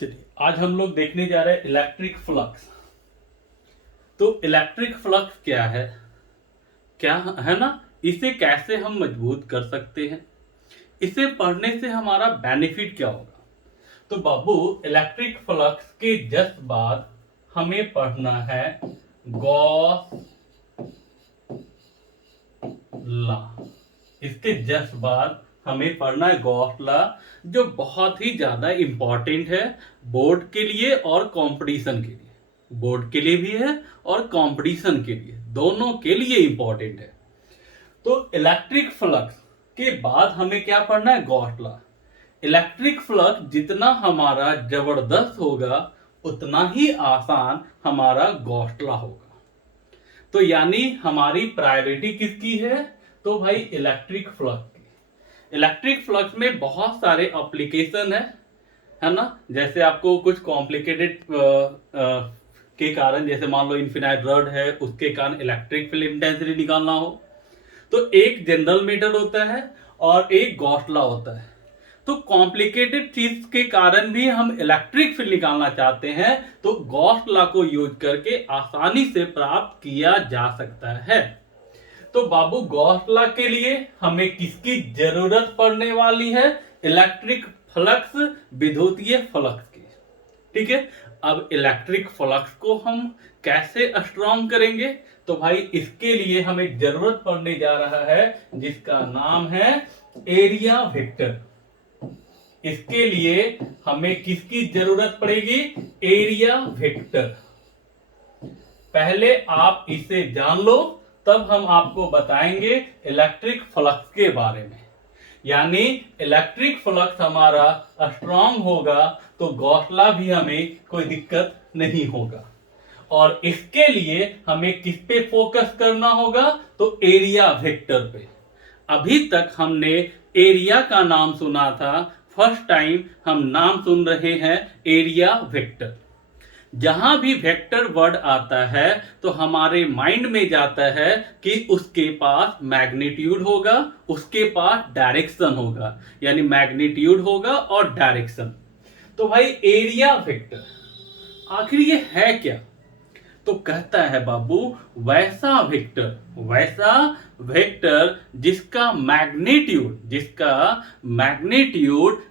चलिए आज हम लोग देखने जा रहे हैं इलेक्ट्रिक फ्लक्स। तो इलेक्ट्रिक फ्लक्स क्या है, क्या है ना, इसे कैसे हम मजबूत कर सकते हैं, इसे पढ़ने से हमारा बेनिफिट क्या होगा। तो बाबू इलेक्ट्रिक फ्लक्स के जस्ट बाद हमें पढ़ना है गॉस लॉ। इसके जस्ट बाद हमें पढ़ना है गॉस लॉ, जो बहुत ही ज्यादा इंपॉर्टेंट है बोर्ड के लिए और कंपटीशन के लिए। बोर्ड के लिए भी है और कंपटीशन के लिए, दोनों के लिए इंपॉर्टेंट है। तो इलेक्ट्रिक फ्लक्स के बाद हमें क्या पढ़ना है, गॉस लॉ। इलेक्ट्रिक फ्लक्स जितना हमारा जबरदस्त होगा उतना ही आसान हमारा गॉस लॉ होगा। तो यानी हमारी प्रायोरिटी किसकी है, तो भाई इलेक्ट्रिक फ्लक्स की। इलेक्ट्रिक फ्लक्स में बहुत सारे एप्लीकेशन है ना। जैसे आपको कुछ कॉम्प्लिकेटेड के कारण, जैसे मान लो इन्फिनाइट रॉड है, उसके कारण इलेक्ट्रिक फील्ड इंटेंसिटी निकालना हो तो एक जनरल मीटर होता है और एक गॉस लॉ होता है। तो कॉम्प्लिकेटेड चीज के कारण भी हम इलेक्ट्रिक फील्ड निकालना चाहते हैं तो गॉस लॉ को यूज करके आसानी से प्राप्त किया जा सकता है। तो बाबू गॉस लॉ के लिए हमें किसकी जरूरत पड़ने वाली है, इलेक्ट्रिक फ्लक्स, विद्युतीय फ्लक्स की। ठीक है, अब इलेक्ट्रिक फ्लक्स को हम कैसे स्ट्रॉन्ग करेंगे, तो भाई इसके लिए हमें जरूरत पड़ने जा रहा है जिसका नाम है एरिया वेक्टर। इसके लिए हमें किसकी जरूरत पड़ेगी, एरिया वेक्टर। पहले आप इसे जान लो तब हम आपको बताएंगे इलेक्ट्रिक फ्लक्स के बारे में। यानी इलेक्ट्रिक फ्लक्स हमारा स्ट्रांग होगा तो गॉस लॉ भी हमें कोई दिक्कत नहीं होगा। और इसके लिए हमें किस पे फोकस करना होगा, तो एरिया वेक्टर पे। अभी तक हमने एरिया का नाम सुना था, फर्स्ट टाइम हम नाम सुन रहे हैं एरिया वेक्टर। जहां भी वेक्टर वर्ड आता है तो हमारे माइंड में जाता है कि उसके पास मैग्नीट्यूड होगा, उसके पास डायरेक्शन होगा, यानी मैग्नीट्यूड होगा और डायरेक्शन। तो भाई एरिया वेक्टर आखिर ये है क्या, तो कहता है बाबू वैसा वेक्टर जिसका मैग्नीट्यूड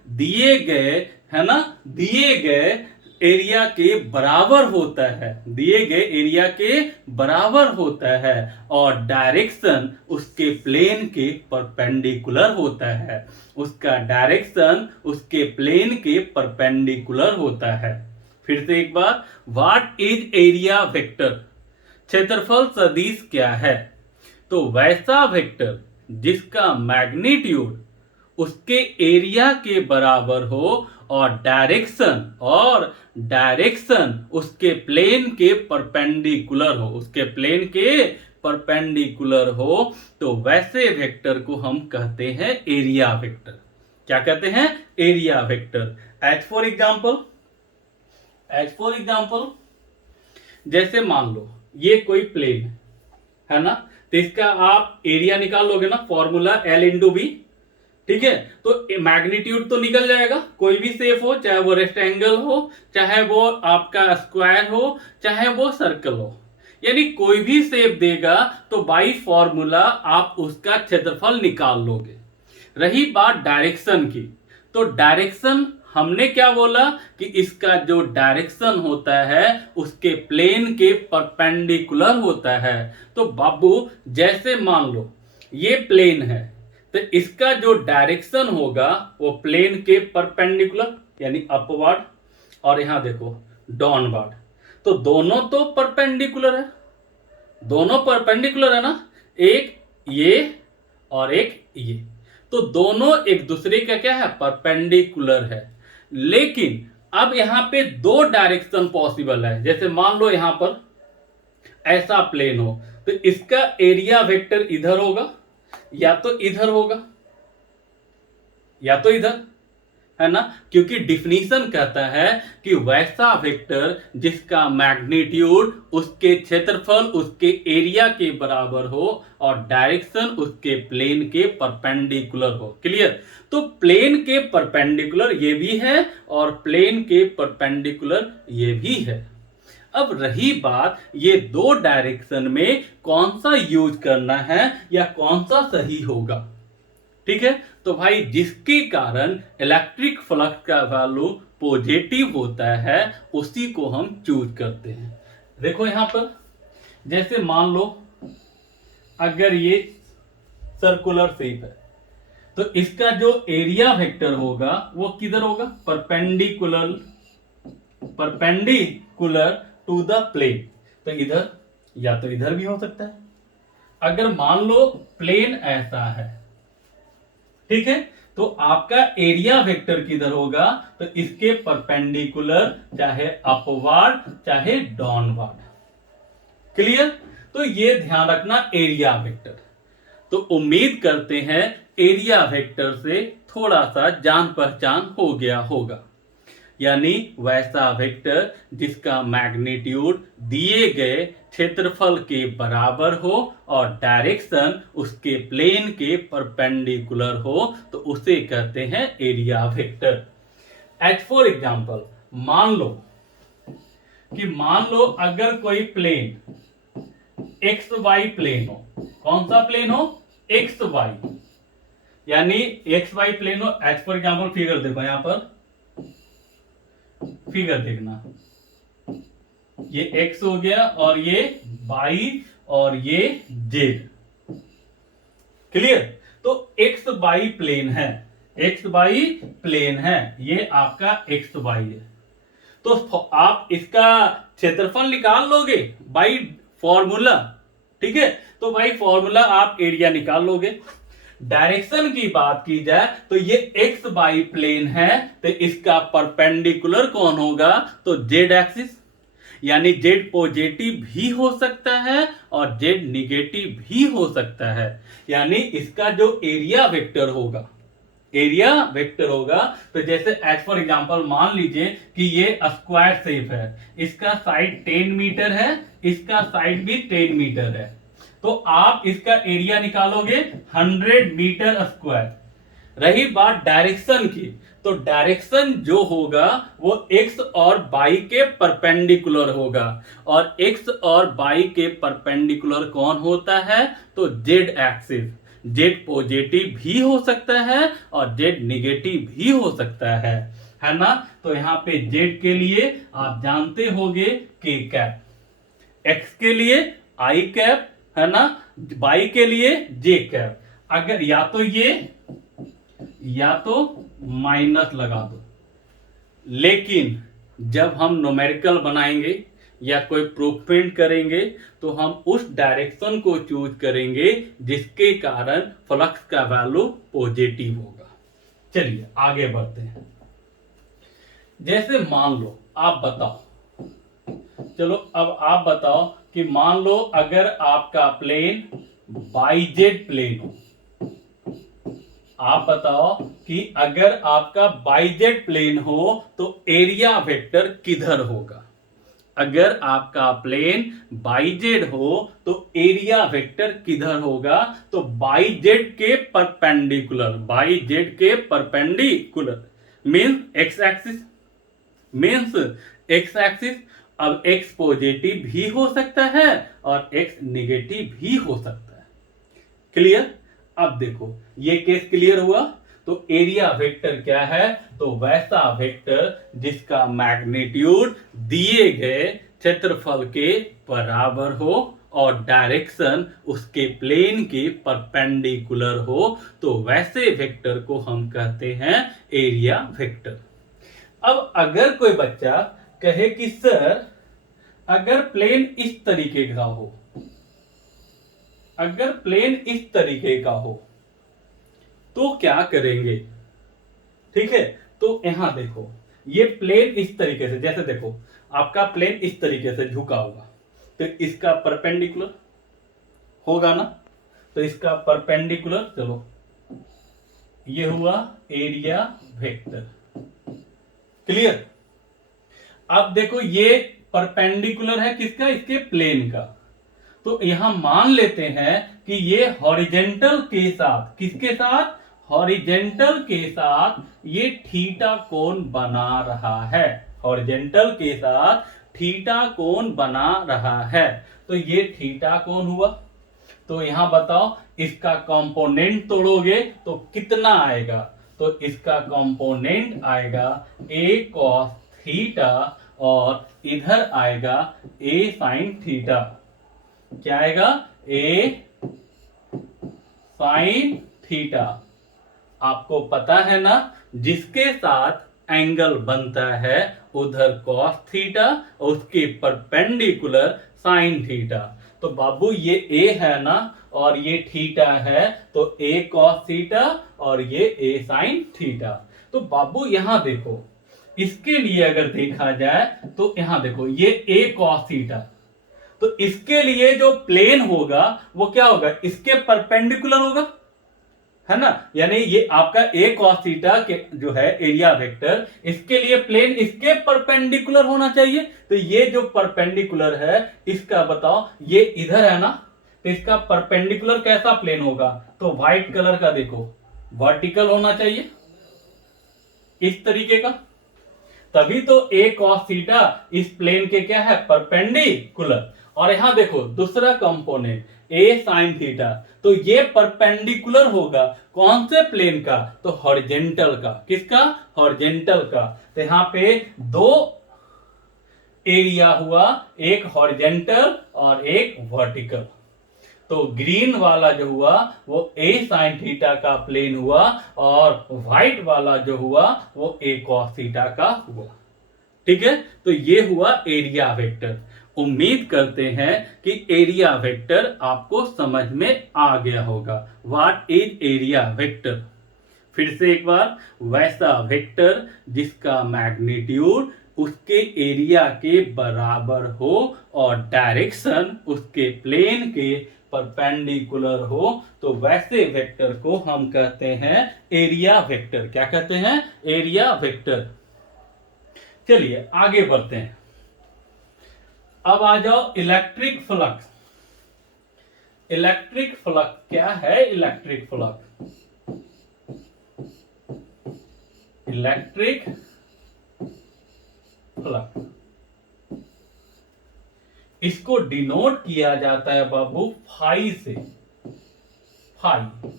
दिए गए, है ना, दिए गए एरिया के बराबर होता है, दिए गए एरिया के बराबर होता है और डायरेक्शन उसके प्लेन के परपेंडिकुलर होता है, उसका डायरेक्शन उसके प्लेन के परपेंडिकुलर होता है। फिर से एक बार, व्हाट इज एरिया वेक्टर, क्षेत्रफल सदिश क्या है, तो वैसा वेक्टर जिसका मैग्नीट्यूड उसके एरिया के बराबर हो और डायरेक्शन उसके प्लेन के परपेंडिकुलर हो, उसके प्लेन के परपेंडिकुलर हो, तो वैसे वेक्टर को हम कहते हैं एरिया वेक्टर। क्या कहते हैं, area vector. As for example जैसे मान लो ये कोई प्लेन है ना, तो इसका आप एरिया निकाल लोगे ना, फॉर्मूला L इंटू बी। ठीक है, तो मैग्नीट्यूड तो निकल जाएगा, कोई भी शेप हो, चाहे वो रेक्टेंगल हो, चाहे वो आपका स्क्वायर हो, चाहे वो सर्कल हो, यानी कोई भी शेप देगा तो बाई फॉर्मूला आप उसका क्षेत्रफल निकाल लोगे। रही बात डायरेक्शन की, तो डायरेक्शन हमने क्या बोला कि इसका जो डायरेक्शन होता है उसके प्लेन के परपेंडिकुलर होता है। तो बाबू जैसे मान लो ये प्लेन है तो इसका जो डायरेक्शन होगा वो प्लेन के परपेंडिकुलर यानी अपवर्ड, और यहां देखो डाउनवर्ड। तो दोनों तो परपेंडिकुलर है, दोनों परपेंडिकुलर है ना, एक ये और एक ये, तो दोनों एक दूसरे का क्या है, परपेंडिकुलर है। लेकिन अब यहां पे दो डायरेक्शन पॉसिबल है। जैसे मान लो यहां पर ऐसा प्लेन हो तो इसका एरिया वेक्टर इधर होगा या तो इधर होगा या तो इधर, है ना, क्योंकि डिफिनीशन कहता है कि वैसा वेक्टर जिसका मैग्नीट्यूड उसके क्षेत्रफल उसके एरिया के बराबर हो और डायरेक्शन उसके प्लेन के परपेंडिकुलर हो। क्लियर? तो प्लेन के परपेंडिकुलर ये भी है और प्लेन के परपेंडिकुलर ये भी है। अब रही बात ये दो डायरेक्शन में कौन सा यूज करना है या कौन सा सही होगा। ठीक है, तो भाई जिसके कारण इलेक्ट्रिक फ्लक्स का वैल्यू पॉजिटिव होता है उसी को हम चूज करते हैं। देखो यहां पर जैसे मान लो अगर ये सर्कुलर शेप है तो इसका जो एरिया वेक्टर होगा वो किधर होगा? Perpendicular to the plane. तो इधर या तो इधर भी हो सकता है। अगर मान लो प्लेन ऐसा है, ठीक है, तो आपका एरिया वेक्टर किधर होगा? तो इसके परपेंडिकुलर, चाहे अपवर्ड चाहे डाउनवर्ड। क्लियर? तो ये ध्यान रखना एरिया वेक्टर। तो उम्मीद करते हैं एरिया वेक्टर से थोड़ा सा जान पहचान हो गया होगा। यानी वैसा वेक्टर जिसका मैग्नीट्यूड दिए गए क्षेत्रफल के बराबर हो और डायरेक्शन उसके प्लेन के परपेंडिकुलर हो तो उसे कहते हैं area vector. As for example मान लो अगर कोई प्लेन एक्स वाई प्लेन हो। कौन सा प्लेन हो? एक्स वाई, यानी एक्स वाई प्लेन हो। एज फॉर एग्जांपल फिगर देखो, यहां पर फिगर देखना, ये x हो गया और ये y और ये z। क्लियर? तो x y प्लेन है, ये आपका x y है। तो आप इसका क्षेत्रफल निकाल लोगे बाई फॉर्मूला। ठीक है, तो बाई फॉर्मूला आप एरिया निकाल लोगे। डायरेक्शन की बात की जाए तो ये एक्स वाई प्लेन है, तो इसका परपेंडिकुलर कौन होगा? तो जेड एक्सिस। यानी जेड पॉजिटिव भी हो सकता है और जेड निगेटिव भी हो सकता है। यानी इसका जो एरिया वेक्टर होगा तो जैसे एज फॉर एग्जांपल मान लीजिए कि ये स्क्वायर शेप है, इसका साइड 10 मीटर है, इसका साइड भी 10 मीटर है, तो आप इसका एरिया निकालोगे 100 मीटर स्क्वायर। रही बात डायरेक्शन की, तो डायरेक्शन जो होगा वो x और y के परपेंडिकुलर होगा, और x और y के परपेंडिकुलर कौन होता है? तो z एक्सिस। z पॉजिटिव भी हो सकता है और z निगेटिव भी हो सकता है ना। तो यहां पे z के लिए आप जानते होंगे k कैप, x के लिए i कैप, है ना, y के लिए j कैप। अगर या तो ये या तो माइनस लगा दो, लेकिन जब हम न्यूमेरिकल बनाएंगे या कोई प्रूफमेंट करेंगे तो हम उस डायरेक्शन को चूज करेंगे जिसके कारण फ्लक्स का वैल्यू पॉजिटिव होगा। चलिए आगे बढ़ते हैं। जैसे मान लो आप बताओ, चलो अब आप बताओ कि मान लो अगर आपका प्लेन बाईजेड प्लेन हो, आप बताओ कि अगर आपका बाईजेड प्लेन हो तो एरिया वेक्टर किधर होगा? अगर आपका प्लेन बाईजेड हो तो एरिया वेक्टर किधर होगा? तो बाईजेड के परपेंडिकुलर, मीन्स एक्स एक्सिस। अब एक्स पॉजिटिव भी हो सकता है और एक्स निगेटिव भी हो सकता है। क्लियर? अब देखो ये केस क्लियर हुआ। तो एरिया वेक्टर क्या है? तो वैसा वेक्टर जिसका मैग्नीट्यूड दिए गए क्षेत्रफल के बराबर हो और डायरेक्शन उसके प्लेन के परपेंडिकुलर हो, तो वैसे वेक्टर को हम कहते हैं एरिया वेक्टर। अब अगर कोई बच्चा कहे कि सर अगर प्लेन इस तरीके का हो, अगर प्लेन इस तरीके का हो तो क्या करेंगे? ठीक है, तो यहां देखो ये प्लेन इस तरीके से, जैसे देखो आपका प्लेन इस तरीके से झुका होगा तो इसका परपेंडिकुलर होगा ना, तो इसका परपेंडिकुलर, चलो ये हुआ एरिया वेक्टर। क्लियर। अब देखो ये परपेंडिकुलर है किसका, इसके प्लेन का। तो यहां मान लेते हैं कि ये हॉरिजेंटल के साथ, किसके साथ, हॉरिजेंटल के साथ ये थीटा कोण बना रहा है, हॉरिजेंटल के साथ थीटा कोण बना रहा है। तो ये थीटा कोण हुआ। तो यहां बताओ इसका कंपोनेंट तोड़ोगे तो कितना आएगा, तो इसका कंपोनेंट आएगा a cos थीटा और इधर आएगा a sin थीटा। क्या आएगा, a sin थीटा। आपको पता है ना, जिसके साथ एंगल बनता है उधर cos थीटा और उसके परपेंडिकुलर sin थीटा। तो बाबू ये a है ना और ये थीटा है, तो a cos थीटा और ये a sin थीटा। तो बाबू यहां देखो, इसके लिए अगर देखा जाए तो यहां देखो ये a cos थीटा, तो इसके लिए जो प्लेन होगा वो क्या होगा, इसके परपेंडिकुलर होगा, है ना। यानी ये आपका a cos थीटा के जो है एरिया वेक्टर, इसके लिए प्लेन इसके परपेंडिकुलर होना चाहिए। तो ये जो परपेंडिकुलर है इसका बताओ, ये इधर है ना, तो इसका परपेंडिकुलर कैसा प्लेन होगा, तो व्हाइट कलर का देखो वर्टिकल होना चाहिए, इस तरीके का। तभी तो a cos थीटा इस प्लेन के क्या है, परपेंडिकुलर। और यहां देखो दूसरा कंपोनेंट a sin थीटा, तो ये परपेंडिकुलर होगा कौन से प्लेन का, तो हॉरिजेंटल का। किसका, हॉरिजेंटल का। तो यहां पे दो एरिया हुआ, एक हॉरिजेंटल और एक वर्टिकल। तो ग्रीन वाला जो हुआ वो a sin थीटा का प्लेन हुआ और व्हाइट वाला जो हुआ वो a cos थीटा का हुआ। ठीक है, तो ये हुआ एरिया वेक्टर। उम्मीद करते हैं कि एरिया वेक्टर आपको समझ में आ गया होगा। व्हाट इज एरिया वेक्टर, फिर से एक बार, वैसा वेक्टर जिसका मैग्नीट्यूड उसके एरिया के बराबर हो और डायरेक्शन उसके प्लेन के परपेंडिकुलर हो, तो वैसे वेक्टर को हम कहते हैं एरिया वेक्टर। क्या कहते हैं, एरिया वेक्टर। चलिए आगे बढ़ते हैं। अब आ जाओ इलेक्ट्रिक फ्लक्स। इलेक्ट्रिक फ्लक्स क्या है, इलेक्ट्रिक फ्लक्स, इलेक्ट्रिक फ्लक्स इसको डिनोट किया जाता है बाबू फाई से, फाई,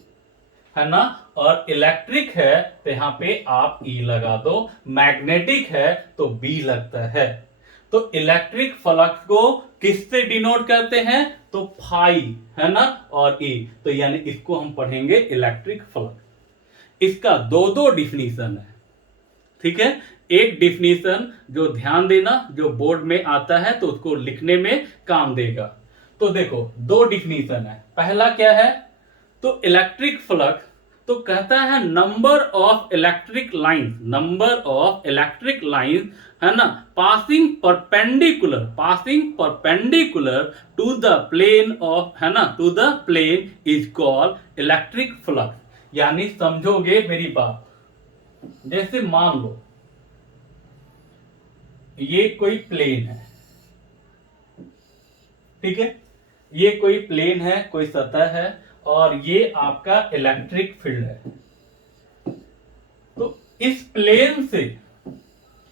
है ना। और इलेक्ट्रिक है तो यहां पे आप ई लगा दो, मैग्नेटिक है तो बी लगता है। तो इलेक्ट्रिक फ्लक्स को किससे डिनोट करते हैं, तो फाई, है ना, और ई। तो यानी इसको हम पढ़ेंगे इलेक्ट्रिक फ्लक्स। इसका दो दो डिफिनीशन है, ठीक है। एक डिफिनीशन जो ध्यान देना, जो बोर्ड में आता है तो उसको लिखने में काम देगा। तो देखो दो डिफिनीशन है। पहला क्या है, तो इलेक्ट्रिक फ्लक्स तो कहता है number of electric lines, number of electric lines, है ना, passing perpendicular to the plane of, है ना, to the plane is called electric flux. यानी समझोगे मेरी बात, जैसे मान लो ये कोई प्लेन है, ठीक है, ये कोई प्लेन है, कोई सतह है और ये आपका इलेक्ट्रिक फील्ड है। तो इस प्लेन से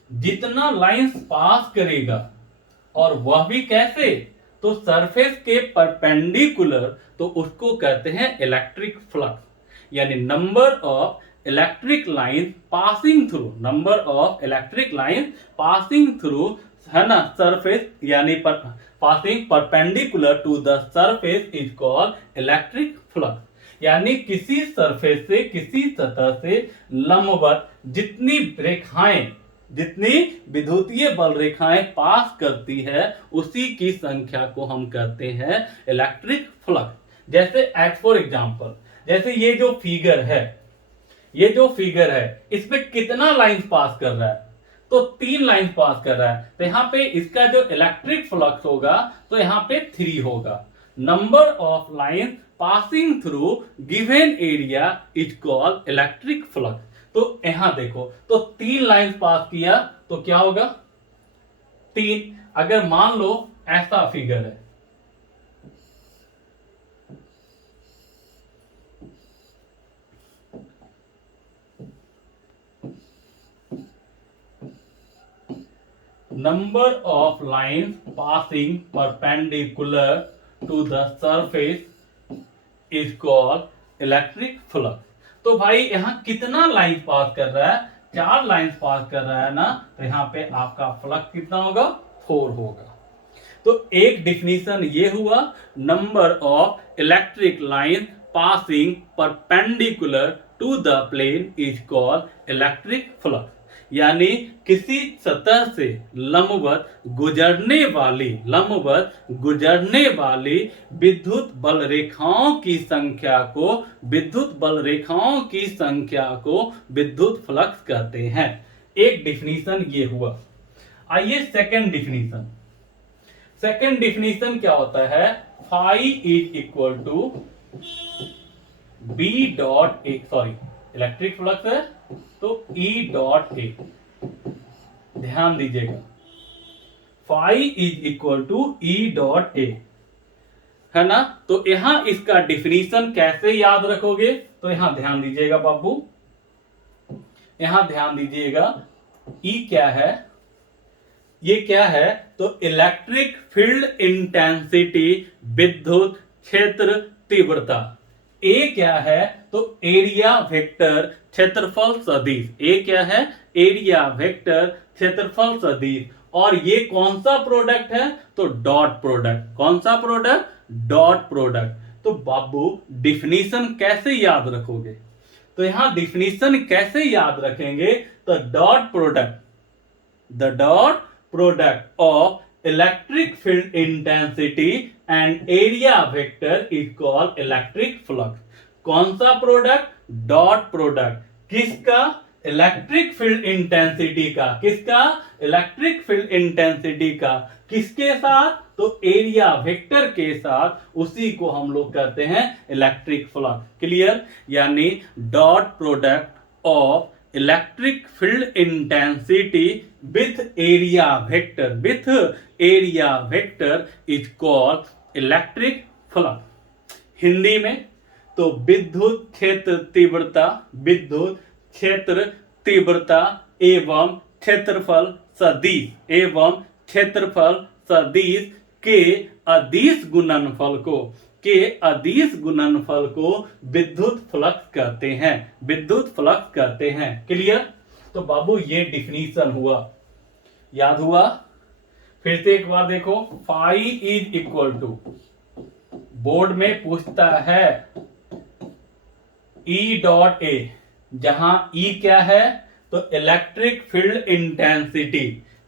जितना लाइंस पास करेगा और वह भी कैसे, तो सरफेस के परपेंडिकुलर, तो उसको कहते हैं इलेक्ट्रिक फ्लक्स। यानी number of electric line passing through, number of electric line passing through, है ना, सरफेस, यानी passing perpendicular to the surface is called electric flux. यानी किसी सरफेस से, किसी सतह से लंबवत जितनी रेखाएं, जितनी विद्युतीय बल रेखाएं पास करती है उसी की संख्या को हम कहते हैं इलेक्ट्रिक फ्लक्स। जैसे एज फॉर एग्जांपल, जैसे ये जो फिगर है, ये जो फिगर है इसमें कितना लाइन पास कर रहा है, तो 3 लाइन पास कर रहा है। तो यहां पे इसका जो इलेक्ट्रिक फ्लक्स होगा तो यहां पे 3 होगा। Number of line passing through given area is called electric flux. तो यहां देखो, तो 3 लाइन पास किया तो क्या होगा 3। अगर मान लो ऐसा फिगर है, number of lines passing perpendicular to the surface is called electric flux। तो भाई यहां कितना लाइन पास कर रहा है, 4 लाइन पास कर रहा है ना, तो यहां पे आपका फ्लक्स कितना होगा 4 होगा। तो एक डिफिनीशन ये हुआ, number of electric line passing perpendicular to the plane is called electric flux. यानी किसी सतह से लंबवत गुजरने वाली विद्युत बल रेखाओं की संख्या को विद्युत फ्लक्स कहते हैं। एक डिफिनीशन ये हुआ। आइए सेकंड डिफिनीशन क्या होता है, phi is equal to B dot A, sorry electric flux है तो ई डॉट ए, ध्यान दीजिएगा, phi is equal to E dot A, है ना। तो यहां इसका डिफिनीशन कैसे याद रखोगे, तो यहां ध्यान दीजिएगा बाबू, यहां ध्यान दीजिएगा, ई क्या है, ये क्या है, तो इलेक्ट्रिक फील्ड इंटेंसिटी विद्युत क्षेत्र तीव्रता। ए क्या है, तो एरिया वेक्टर क्षेत्रफल सदिश, ए क्या है, एरिया वेक्टर क्षेत्रफल सदिश। और ये कौन सा प्रोडक्ट है, तो डॉट प्रोडक्ट। कौन सा प्रोडक्ट, डॉट प्रोडक्ट। तो बाबू डिफिनीशन कैसे याद रखोगे, तो यहां डिफिनीशन कैसे याद रखेंगे, तो dot product, the dot product of electric field intensity and area vector is called electric flux। कौन सा प्रोडक्ट, डॉट प्रोडक्ट, किसका, इलेक्ट्रिक फील्ड इंटेंसिटी का, किसका, इलेक्ट्रिक फील्ड इंटेंसिटी का, किसके साथ, तो एरिया वेक्टर के साथ, उसी को हम लोग कहते हैं इलेक्ट्रिक फ्लक्स। क्लियर। यानी dot product of electric field intensity with area vector is called electric flux. Hindi में तो विद्युत क्षेत्र तीव्रता एवं क्षेत्रफल सदिश के अदिश गुणनफल को विद्युत फ्लक्स कहते हैं। क्लियर। तो बाबू ये डिफिनीशन हुआ, याद हुआ। फिर से एक बार देखो, phi is equal to, board में पूछता है ई डॉट ए, जहां ई क्या है, तो इलेक्ट्रिक फील्ड इंटेंसिटी,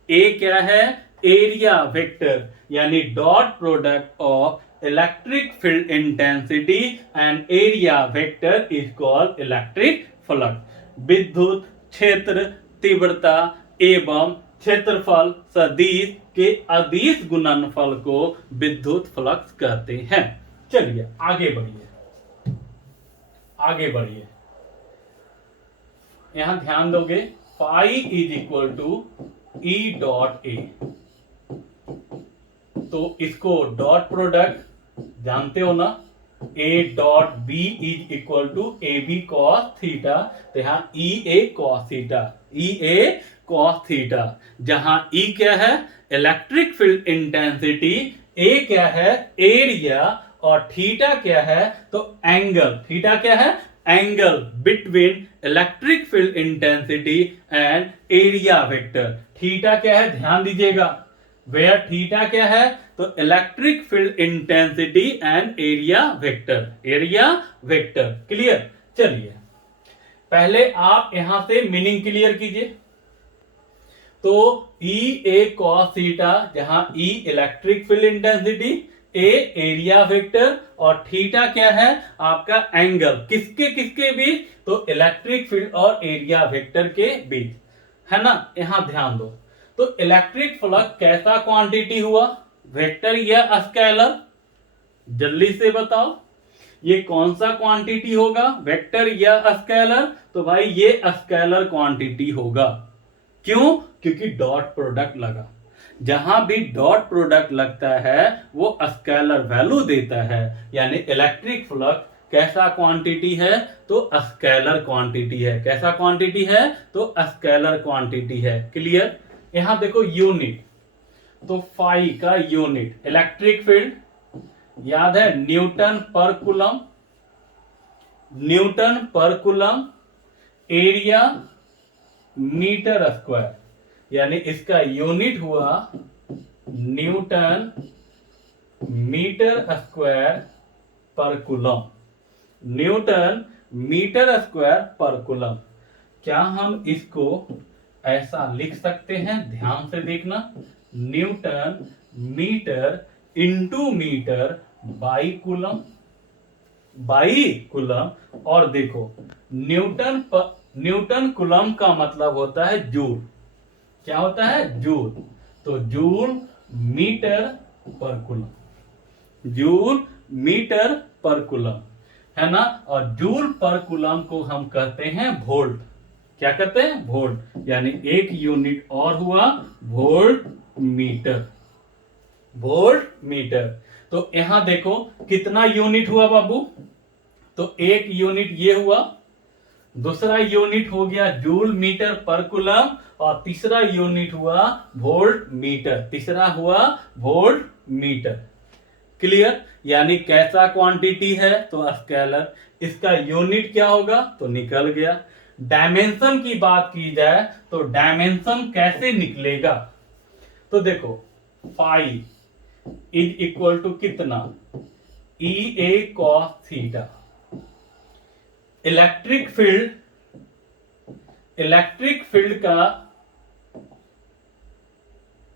ए क्या है, एरिया वेक्टर, यानी dot product of electric field intensity and area vector is called electric flux. विद्युत क्षेत्र तीव्रता एवं क्षेत्रफल सदिश के अदिश गुणनफल को विद्युत फ्लक्स कहते हैं। चलिए आगे बढ़िए, यहां ध्यान दोगे, phi is equal to E dot A, तो इसको डॉट प्रोडक्ट जानते हो ना, A dot B is equal to A B cos theta, तो यहां ई ए कॉस थीटा, जहां ई क्या है, इलेक्ट्रिक फील्ड इंटेंसिटी, ए क्या है, एरिया, और थीटा क्या है, तो एंगल, थीटा क्या है, angle between electric field intensity and area vector. Theta क्या है, ध्यान दीजिएगा, वेयर थीटा क्या है, तो electric field intensity and area vector. Clear. चलिए पहले आप यहां से मीनिंग क्लियर कीजिए। तो ई ए कॉस थीटा, जहां ई इलेक्ट्रिक फील्ड इंटेंसिटी, ए एरिया वेक्टर, और थीटा क्या है, आपका एंगल, किसके बीच, तो इलेक्ट्रिक फील्ड और एरिया वेक्टर के बीच, है ना। यहां ध्यान दो, तो इलेक्ट्रिक फ्लक्स कैसा क्वांटिटी हुआ, वेक्टर या स्केलर, जल्दी से बताओ। ये कौन सा क्वांटिटी होगा, वेक्टर या स्केलर? तो भाई ये स्केलर क्वांटिटी होगा। क्यों? क्योंकि डॉट प्रोडक्ट लगा। जहां भी डॉट प्रोडक्ट लगता है वो स्केलर वैल्यू देता है, यानी इलेक्ट्रिक फ्लक्स कैसा क्वांटिटी है? तो स्केलर क्वांटिटी है। कैसा क्वांटिटी है? तो स्केलर क्वांटिटी है। क्लियर? यहां देखो यूनिट, तो फाई का यूनिट इलेक्ट्रिक फील्ड याद है, न्यूटन पर कूलम। न्यूटन पर कूलम, एरिया मीटर स्क्वायर, यानी इसका यूनिट हुआ न्यूटन मीटर स्क्वायर पर कूलम। न्यूटन मीटर स्क्वायर पर कूलम। क्या हम इसको ऐसा लिख सकते हैं? ध्यान से देखना, newton meter into meter by coulomb, by coulomb. और देखो न्यूटन कूलम का मतलब होता है जूल। क्या होता है? जूल। तो जूल मीटर पर कूलम, जूल मीटर पर कूलम, है ना। और जूल पर कूलम को हम कहते हैं वोल्ट। क्या कहते हैं? वोल्ट। यानी एक यूनिट और हुआ वोल्ट मीटर, वोल्ट मीटर। तो यहां देखो कितना यूनिट हुआ बाबू? तो एक यूनिट ये हुआ, दूसरा यूनिट हो गया जूल मीटर पर कूलम, और तीसरा यूनिट हुआ वोल्ट मीटर, तीसरा हुआ वोल्ट मीटर। क्लियर? यानी कैसा क्वांटिटी है? तो स्केलर। इसका यूनिट क्या होगा? तो निकल गया। डायमेंशन की बात की जाए तो डायमेंशन कैसे निकलेगा? तो देखो फाई इज इक्वल टू कितना? E A cos theta. Electric field, electric field का,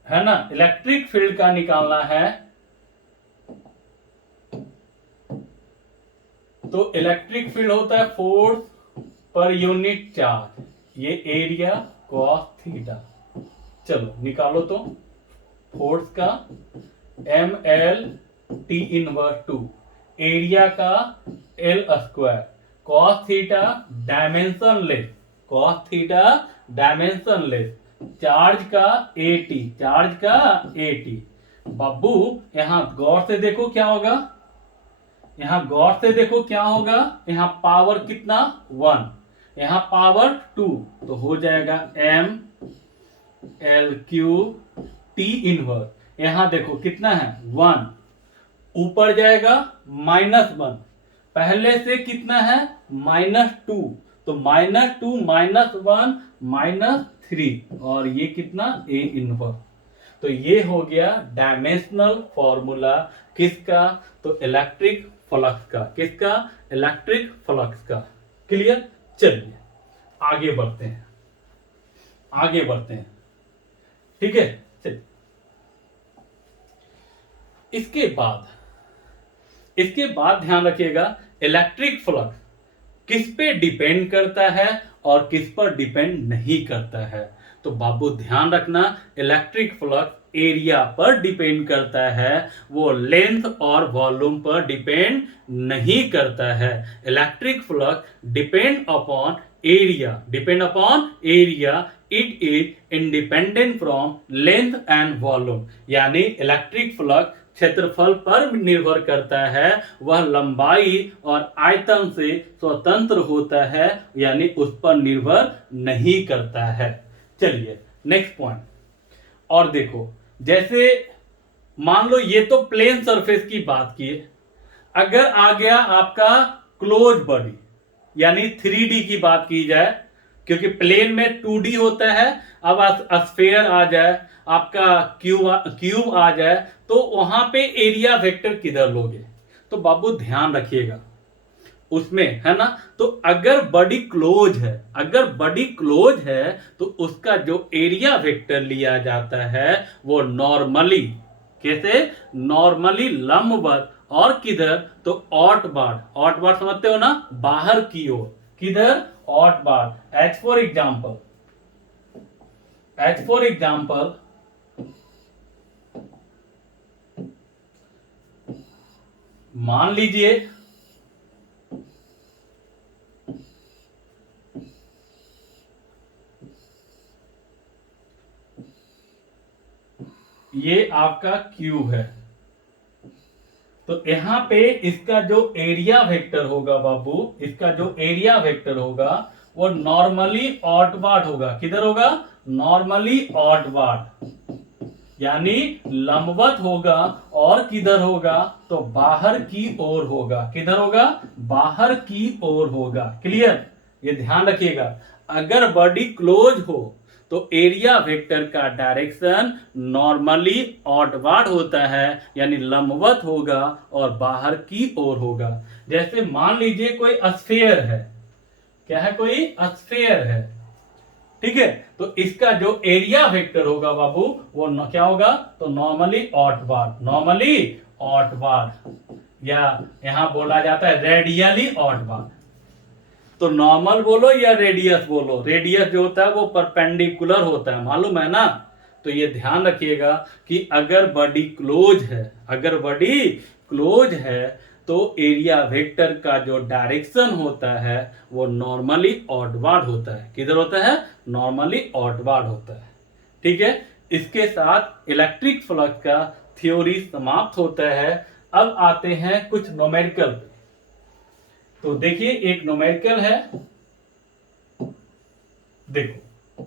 है ना, इलेक्ट्रिक फील्ड का निकालना है। तो इलेक्ट्रिक फील्ड होता है फोर्स पर यूनिट चार्ज, ये एरिया कॉस थीटा। चलो निकालो तो, फोर्स का M L T inverse 2, area का L square, cos theta dimensionless, cos theta dimensionless, charge का एटी, चार्ज का एटी। बाबू यहां गौर से देखो क्या होगा, यहां गौर से देखो क्या होगा। यहां पावर कितना? 1, यहां पावर 2, तो हो जाएगा M L Q T inverse. यहां देखो कितना है? 1, ऊपर जाएगा -1, पहले से कितना है? -2, तो -2 -1 -3, और ये कितना? A inverse. तो ये हो गया डायमेंशनल फॉर्मूला किसका? तो इलेक्ट्रिक फ्लक्स का। किसका? इलेक्ट्रिक फ्लक्स का। क्लियर? चलिए आगे बढ़ते हैं, आगे बढ़ते हैं। ठीक है, चलिए। इसके बाद ध्यान रखिएगा, इलेक्ट्रिक फ्लक्स किस पे डिपेंड करता है और किस पर डिपेंड नहीं करता है। तो बाबू ध्यान रखना, इलेक्ट्रिक फ्लक्स एरिया पर डिपेंड करता है, वो लेंथ और वॉल्यूम पर डिपेंड नहीं करता है। Electric flux depend upon area, depend upon area, it is independent from length and volume. यानी इलेक्ट्रिक फ्लक्स क्षेत्रफल पर निर्भर करता है, वह लंबाई और आयतन से स्वतंत्र होता है, यानी उस पर निर्भर नहीं करता है। चलिए नेक्स्ट पॉइंट। और देखो, जैसे मान लो ये तो प्लेन सरफेस की बात की है, अगर आ गया आपका क्लोज बॉडी, यानी 3D की बात की जाए, क्योंकि प्लेन में 2D होता है, अब स्फीयर आ जाए, आपका क्यूब आ जाए, तो वहां पे एरिया वेक्टर किधर लोगे? तो बाबू ध्यान रखिएगा उसमें, है ना। तो अगर बॉडी क्लोज है, अगर बॉडी क्लोज है, तो उसका जो एरिया वेक्टर लिया जाता है वो नॉर्मली, कैसे? नॉर्मली लंबवत, और किधर? तो आउटवर्ड, आउटवर्ड समझते हो ना, बाहर की ओर। किधर? Outward. As for example, as for example मान लीजिए ये आपका क्यू है। तो यहां पे इसका जो एरिया वेक्टर होगा बाबू, इसका जो एरिया वेक्टर होगा वो नॉर्मली आउटवर्ड होगा। किधर होगा? नॉर्मली आउटवर्ड, यानी लंबवत होगा। और किधर होगा? तो बाहर की ओर होगा। किधर होगा? बाहर की ओर होगा। क्लियर? ये ध्यान रखिएगा। अगर बॉडी क्लोज हो तो एरिया वेक्टर का डायरेक्शन नॉर्मली आउटवर्ड होता है, यानी लंबवत होगा और बाहर की ओर होगा। जैसे मान लीजिए कोई स्फीयर है। क्या है? कोई स्फीयर है। ठीक है, तो इसका जो एरिया वेक्टर होगा बाबू वो क्या होगा? तो नॉर्मली आउटवर्ड, नॉर्मली आउटवर्ड, या यहां बोला जाता है रेडियली आउटवर्ड। तो नॉर्मल बोलो या रेडियस बोलो, रेडियस जो होता है वो परपेंडिकुलर होता है, मालूम है ना? तो ये ध्यान रखिएगा कि अगर बॉडी क्लोज है, अगर बॉडी क्लोज है तो एरिया वेक्टर का जो डायरेक्शन होता है वो नॉर्मली आउटवर्ड होता है। किधर होता है? नॉर्मली आउटवर्ड होता है। ठीक है, इसके साथ इलेक्ट्रिक फ्लक्स का थ्योरी समाप्त होता है। अब आते हैं कुछ न्यूमेरिकल पे। तो देखिए एक न्यूमेरिकल है, देखो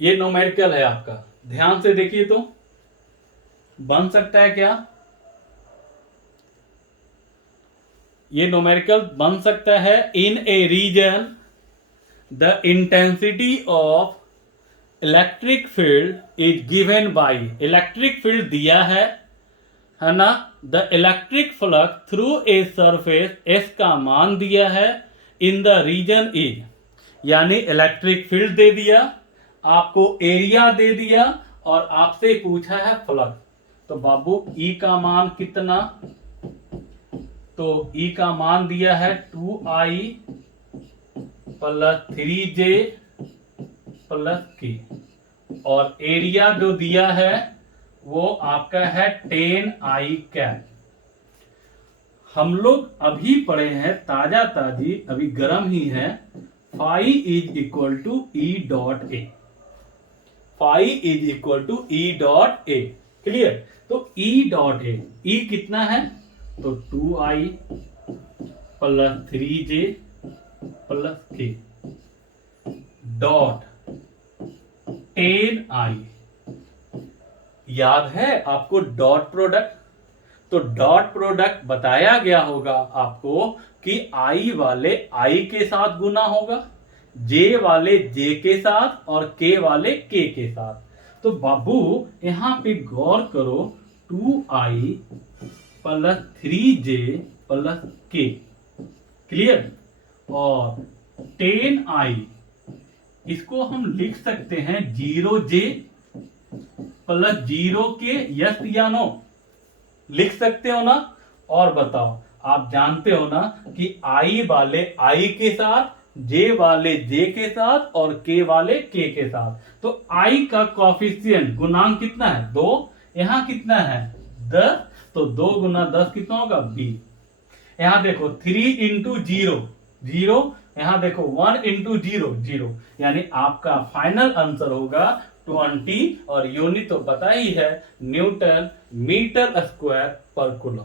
ये न्यूमेरिकल है आपका, ध्यान से देखिए तो बन सकता है क्या? ये न्यूमेरिकल बन सकता है। In a region the intensity of electric field is given by, electric field दिया है ना? The electric flux through a surface, S का मान दिया है, इन द रीजन इज, यानी इलेक्ट्रिक फील्ड दे दिया, आपको एरिया दे दिया और आपसे पूछा है फ्लक्स। तो बाबू ई का मान कितना? तो ई का मान दिया है 2i plus 3j plus k, और एरिया जो दिया है वो आपका है 10i कैप। हम लोग अभी पढ़े हैं, ताजा ताजी अभी गर्म ही है, phi is equal to E dot A, phi is equal to E dot A. Clear? तो ई डॉट ए, ई कितना है? तो 2i plus 3j plus k dot 10i। याद है आपको डॉट प्रोडक्ट? तो डॉट प्रोडक्ट बताया गया होगा आपको कि आई वाले आई के साथ गुना होगा, जे वाले जे के साथ और के वाले के साथ। तो बाबू यहां पे गौर करो, 2i प्लस 3j प्लस के। क्लियर? और 10i इसको हम लिख सकते हैं 0j प्लस 0k। यस या नो? लिख सकते हो ना? और बताओ, आप जानते हो ना कि आई वाले आई के साथ, जे वाले जे के साथ और के वाले के साथ। तो आई का कॉफिशिएंट गुणांक कितना है? 2। यहां कितना है? 10। तो 2 गुना 10 कितना होगा? 20। यहां देखो 3 इंटू 0 0, यहां देखो 1 इंटू 0 0, यानी आपका फाइनल आंसर होगा 20। और यूनिट तो पता ही है, न्यूटन मीटर स्क्वायर पर कूलम।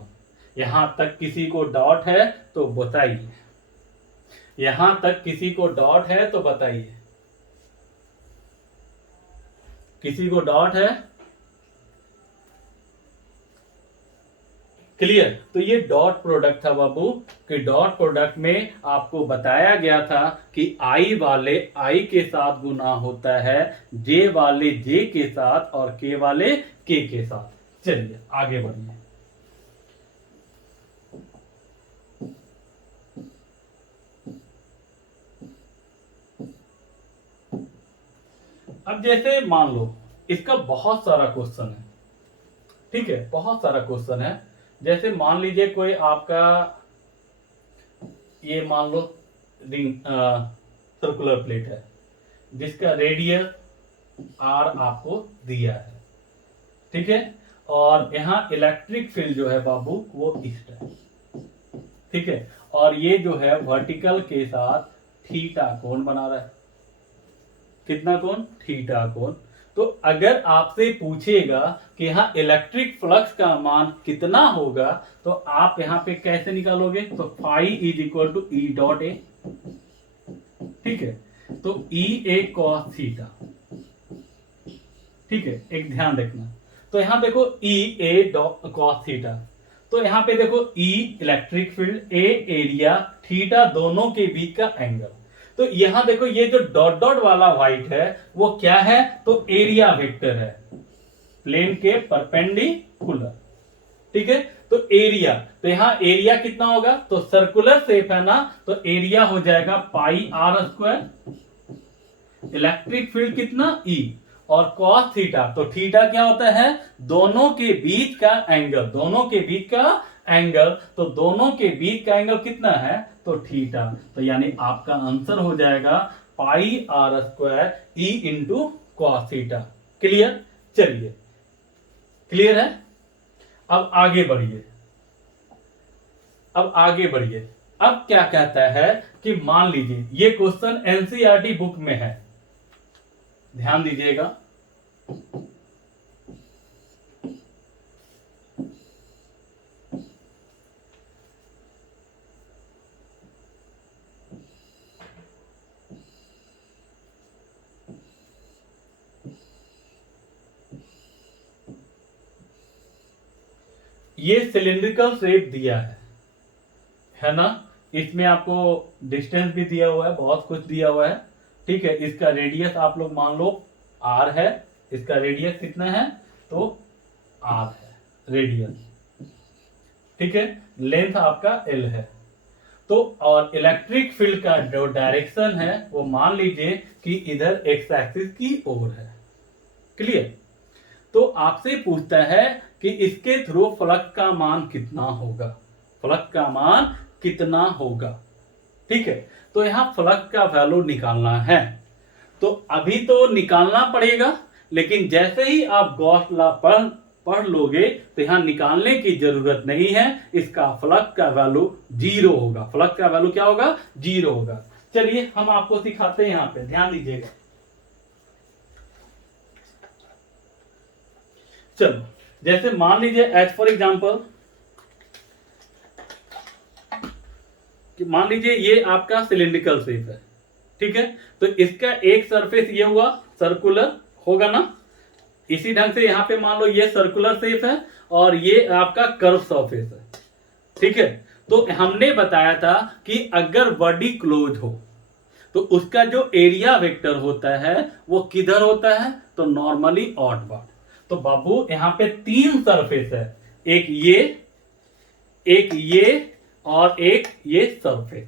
यहां तक किसी को डाउट है तो बताइए, यहां तक किसी को डाउट है तो बताइए, किसी को डाउट है? क्लियर? तो ये डॉट प्रोडक्ट था बाबू, कि डॉट प्रोडक्ट में आपको बताया गया था कि आई वाले आई के साथ गुना होता है, जे वाले जे के साथ और के वाले के साथ। चलिए आगे बढ़िए। अब जैसे मान लो इसका बहुत सारा क्वेश्चन है, ठीक है, बहुत सारा क्वेश्चन है। जैसे मान लीजिए कोई आपका, ये मान लो रिंग सर्कुलर प्लेट है जिसका रेडियस आर आपको दिया है, ठीक है, और यहां इलेक्ट्रिक फील्ड जो है बाबू वो ईस्ट है, ठीक है, और ये जो है वर्टिकल के साथ थीटा कोण बना रहा है। कितना कोण? थीटा कोण। तो तो अगर आपसे पूछेगा कि यहाँ इलेक्ट्रिक फ्लक्स का मान कितना होगा, तो आप यहाँ पे कैसे निकालोगे? तो phi is equal to E dot A, ठीक है। तो ई ए कॉस थीटा, ठीक है, एक ध्यान रखना। तो यहां देखो ई ए डॉट कॉस थीटा, तो यहां पे देखो ई इलेक्ट्रिक फील्ड, ए एरिया, थीटा दोनों के बीच का एंगल। तो यहां देखो ये जो डॉट डॉट वाला व्हाइट है वो क्या है? तो एरिया वेक्टर है, प्लेन के परपेंडिकुलर, ठीक है। तो एरिया, तो यहां एरिया कितना होगा? तो सर्कुलर शेप है ना, तो एरिया हो जाएगा pi R square. Electric field कितना? ई, और cos थीटा, तो थीटा क्या होता है? दोनों के बीच का एंगल, दोनों के बीच का एंगल। तो दोनों के बीच का एंगल कितना है? तो थीटा। तो यानी आपका आंसर हो जाएगा pi R square E into cos theta. Clear? चलिए, क्लियर है? अब आगे बढ़िए, अब आगे बढ़िए। अब क्या कहता है कि मान लीजिए ये क्वेश्चन एनसीईआरटी बुक में है, ध्यान दीजिएगा। ये सिलिंड्रिकल शेप दिया है ना? इसमें आपको डिस्टेंस भी दिया हुआ है, बहुत कुछ दिया हुआ है, ठीक है। इसका रेडियस आप लोग मान लो आर है, इसका रेडियस कितना है? तो आर है रेडियस, ठीक है। लेंथ आपका एल है। तो और इलेक्ट्रिक फील्ड का जो डायरेक्शन है वो मान लीजिए कि इधर एक्स एक्सिस की ओर है। क्लियर? तो आपसे पूछता है कि इसके थ्रू फ्लक्स का मान कितना होगा, फ्लक्स का मान कितना होगा, ठीक है। तो यहां फ्लक्स का वैल्यू निकालना है, तो अभी तो निकालना पड़ेगा, लेकिन जैसे ही आप गॉस लॉ पढ़ लोगे तो यहां निकालने की जरूरत नहीं है। इसका फ्लक्स का वैल्यू जीरो होगा, फ्लक्स का वैल्यू क्या होगा? जीरो होगा। चलिए हम आपको सिखाते हैं, यहां पे ध्यान दीजिएगा। चलो, जैसे मान लीजिए एज फॉर एग्जाम्पल कि मान लीजिए ये आपका सिलिंड्रिकल शेप है, ठीक है। तो इसका एक सरफेस ये हुआ सर्कुलर होगा ना, इसी ढंग से यहां पे मान लो ये सर्कुलर शेप है और ये आपका कर्व सरफेस है, ठीक है। तो हमने बताया था कि अगर बॉडी क्लोज हो तो उसका जो एरिया वेक्टर होता है वो किधर होता है? तो नॉर्मली आउटवर्ड। तो बाबू यहां पे तीन सरफेस है, एक ये और एक ये सरफेस,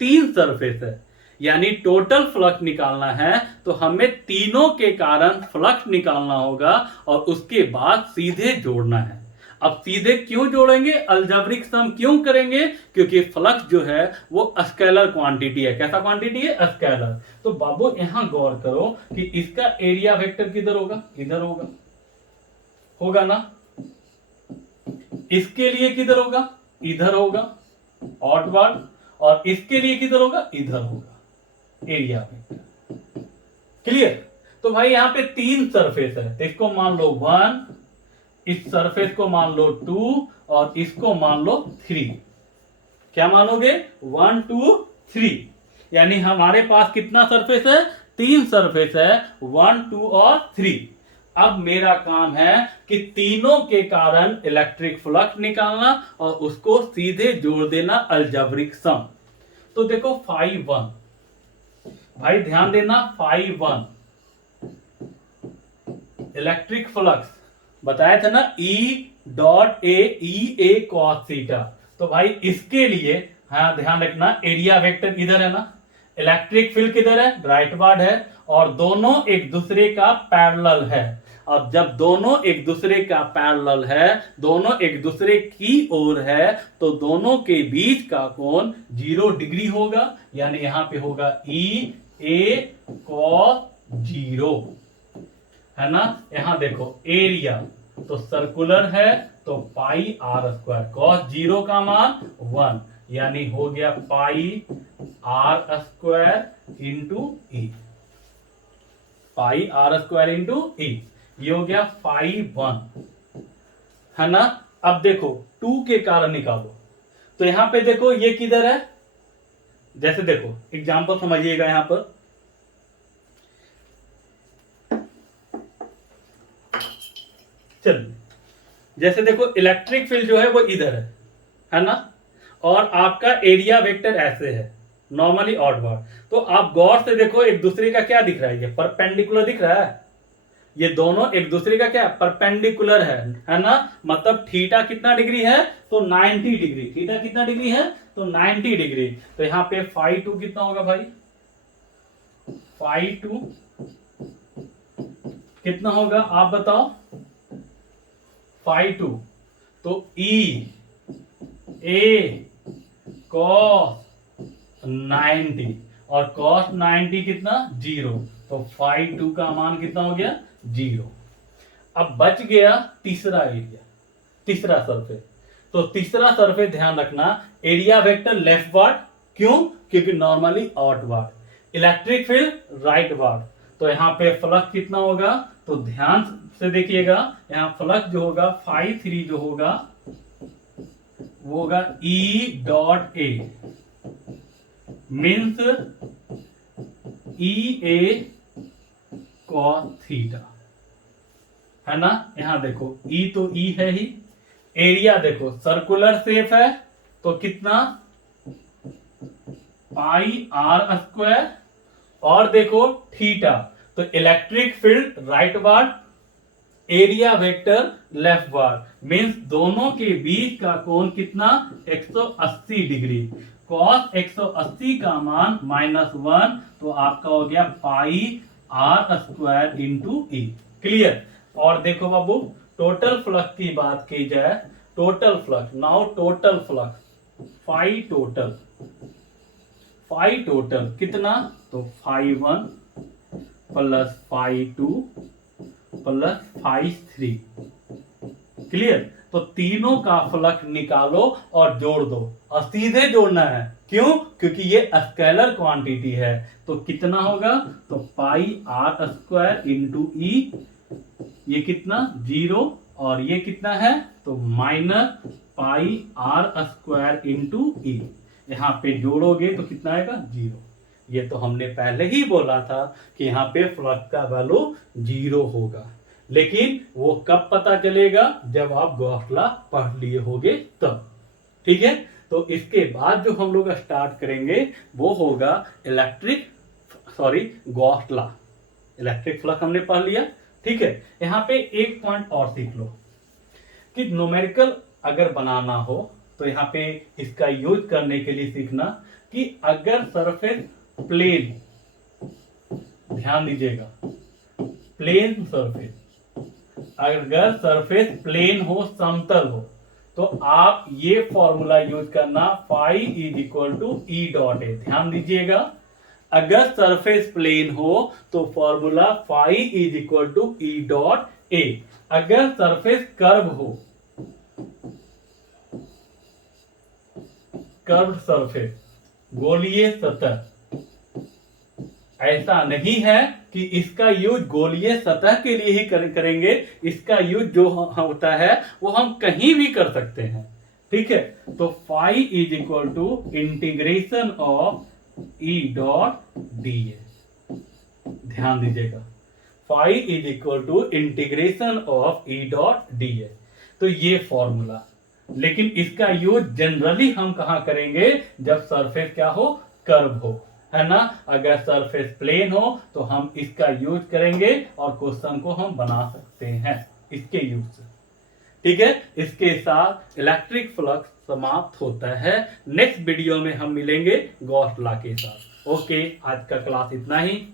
तीन सरफेस है। यानी टोटल फ्लक्स निकालना है तो हमें तीनों के कारण फ्लक्स निकालना होगा और उसके बाद सीधे जोड़ना है। अब सीधे क्यों जोड़ेंगे? अलजेब्रिक सम क्यों करेंगे? क्योंकि फ्लक्स जो है वो स्केलर क्वांटिटी है। कैसा क्वांटिटी है? स्केलर। तो बाबू यहां गौर करो कि इसका एरिया वेक्टर किधर होगा? इधर होगा, होगा ना। इसके लिए किधर होगा? इधर होगा आउटवर्ड, और इसके लिए किधर होगा? इधर होगा एरिया वेक्टर। क्लियर? तो भाई यहां पे तीन सरफेस है, तो इसको मान लो 1, इस सरफेस को मान लो 2 और इसको मान लो 3। क्या मानोगे? 1 2 3। यानी हमारे पास कितना सरफेस है? तीन सरफेस है, 1 2 और 3। अब मेरा काम है कि तीनों के कारण इलेक्ट्रिक फ्लक्स निकालना और उसको सीधे जोड़ देना अलजेब्रिक सम। तो देखो फाई 1, भाई ध्यान देना, फाई 1 इलेक्ट्रिक फ्लक्स बताया था ना, E dot A cos theta. तो भाई इसके लिए हाँ ध्यान रखना, एरिया वेक्टर इधर है ना, इलेक्ट्रिक फील्ड किधर है? राइटवर्ड है, और दोनों एक दूसरे का पैरेलल है। अब जब दोनों एक दूसरे का पैरेलल है, दोनों एक दूसरे की ओर है, तो दोनों के बीच का कोण 0 डिग्री होगा। यानी यहां पे होगा E A cos 0, है ना। यहां देखो एरिया तो सर्कुलर है, तो पाई आर स्क्वायर, कॉस 0 का मान 1, यानी हो गया pi R square into E. Five R square into E, ये हो गया 5 1, है ना। अब देखो 2 के कारण निकालो, तो यहां पे देखो ये किधर है, जैसे देखो एग्जांपल समझिएगा यहां पर, चलिए जैसे देखो इलेक्ट्रिक फील्ड जो है वो इधर है ना, और आपका एरिया वेक्टर ऐसे है नॉर्मली ऑडवर्ड, तो आप गौर से देखो एक दूसरे का क्या दिख रहा है, ये परपेंडिकुलर दिख रहा है, ये दोनों एक दूसरे का क्या परपेंडिकुलर है ना, मतलब थीटा कितना डिग्री है, तो 90 डिग्री, थीटा कितना डिग्री है, तो 90 डिग्री। तो यहाँ पे फाई 2 कितना होगा भाई, फाई 2 कितना होगा आप बताओ, फाई 2, तो ई ए कॉस 90 और कॉस 90 कितना 0, तो फाई 2 का मान कितना हो गया 0। अब बच गया तीसरा एरिया, तीसरा सरफेस, तो तीसरा सरफेस ध्यान रखना एरिया वेक्टर लेफ्ट वार्ड, क्यों, क्योंकि normally outward, electric field right ward, तो यहाँ पे फ्लक्स कितना होगा, तो ध्यान से देखिएगा यहाँ फ्लक्स जो होगा फाई 3 जो होगा वो होगा ई dot A, means E A cos theta, है ना। यहां देखो ई तो ई है ही, एरिया देखो सर्कुलर शेप है तो कितना पाई आर स्क्वायर, और देखो थीटा तो electric field right ward, area vector left ward, means दोनों के बीच का कोण कितना 180 डिग्री, कॉस 180 का मान -1, तो आपका हो गया pi R square into E. Clear. और देखो बाबू टोटल फ्लक्स की बात की जाए, total flux, now total flux phi total, phi total कितना, तो phi 1 plus phi 2 plus phi 3। Clear. तो तीनों का फ्लक्स निकालो और जोड़ दो, और सीधे जोड़ना है, क्यों, क्योंकि ये स्केलर क्वांटिटी है, तो कितना होगा, तो pi R square into E, ये कितना 0, और ये कितना है, तो minus pi R square into E, यहाँ पे जोड़ोगे तो कितना आएगा 0। ये तो हमने पहले ही बोला था कि यहाँ पे फ्लक्स का वैल्यू 0 होगा, लेकिन वो कब पता चलेगा, जब आप गॉस लॉ पढ़ लिए होगे तब। ठीक है। तो इसके बाद जो हम लोग स्टार्ट करेंगे वो होगा गॉस लॉ। इलेक्ट्रिक फ्लक्स हमने पढ़ लिया। ठीक है। यहाँ पे एक पॉइंट और सीख लो कि न्यूमेरिकल अगर बनाना हो तो यहाँ पे इसका यूज करने के लिए सीखना कि अगर सरफेस प्लेन, ध्यान दीजिएगा प्लेन सरफेस, अगर सरफेस प्लेन हो, समतल हो, तो आप ये फॉर्मूला यूज करना phi is equal to E dot A. ध्यान दीजिएगा अगर सरफेस प्लेन हो तो formula phi is equal to E dot A. अगर सरफेस कर्व हो, कर्व सरफेस, गोलीय सतह, ऐसा नहीं है कि इसका यूज गोलीय सतह के लिए ही करेंगे, इसका यूज जो होता है वो हम कहीं भी कर सकते हैं। ठीक है। तो phi is equal to integration of E dot d A. ध्यान दीजिएगा phi is equal to integration of E dot d A. तो ये फॉर्मूला, लेकिन इसका यूज जनरली हम कहां करेंगे, जब सरफेस क्या हो, कर्व हो, है ना। अगर सरफेस प्लेन हो तो हम इसका यूज करेंगे और क्वेश्चन को हम बना सकते हैं इसके यूज से। ठीक है। इसके साथ इलेक्ट्रिक फ्लक्स समाप्त होता है। नेक्स्ट वीडियो में हम मिलेंगे गॉस लॉ के साथ। ओके, आज का क्लास इतना ही।